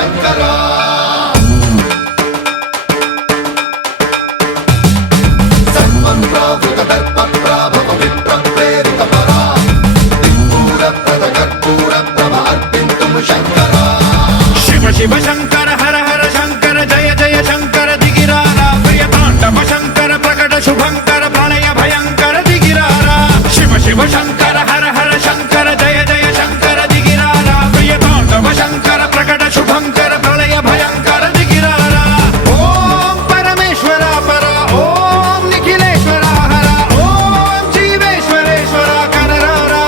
శంకరా శివ శివ శంకర హర హర శంకర జయ జయ శంకర దిగిరారా ప్రియతాండవ శంకర ప్రకట శుభంకర ప్రళయ భయంకర దిగిరారా శివ శివ శంకర హర హర శంకర జయ జయ శంకర దిగిరారా ప్రియతాండవ శంకర ప్రకట శుభంకర ప్రళయ భయంకర దిగిరారా ఓం పరమేశ్వర పర ఓం నిఖిలేశ్వర హర ఓం జీవేశ్వరేశ్వర కరరారా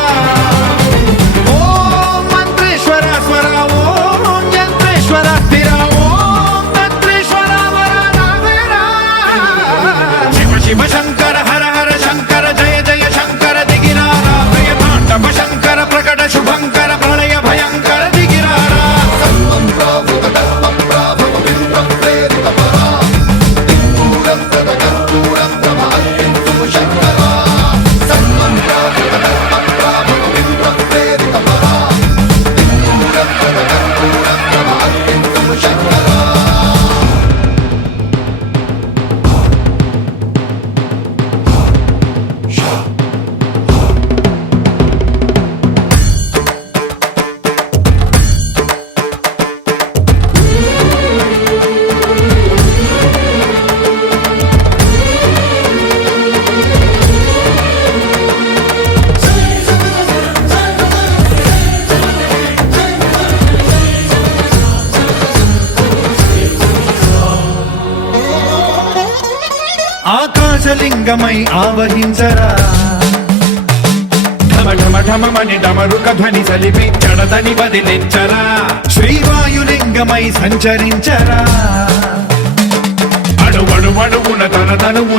ఓం మంత్రేశ్వర స్వర ఓం యంత్రేశ్వర స్థిర ఓం తంత్రేశ్వర వర రావేరా శివ శివ శంకర హర హర శంకర జయ జయ శంకర దిగిరారా ప్రియతాండవ శంకర ప్రకట శుభంకర ప్రళయ భయంకర దిగిరారా ఆకాశలింగమై ఆవహించరా ఢమ ఢమ ఢమమని డమరుక ధ్వని సలిపి జడదని వదిలించరా శ్రీవాయులింగమై సంచరించరా అణువణువున తన తనువు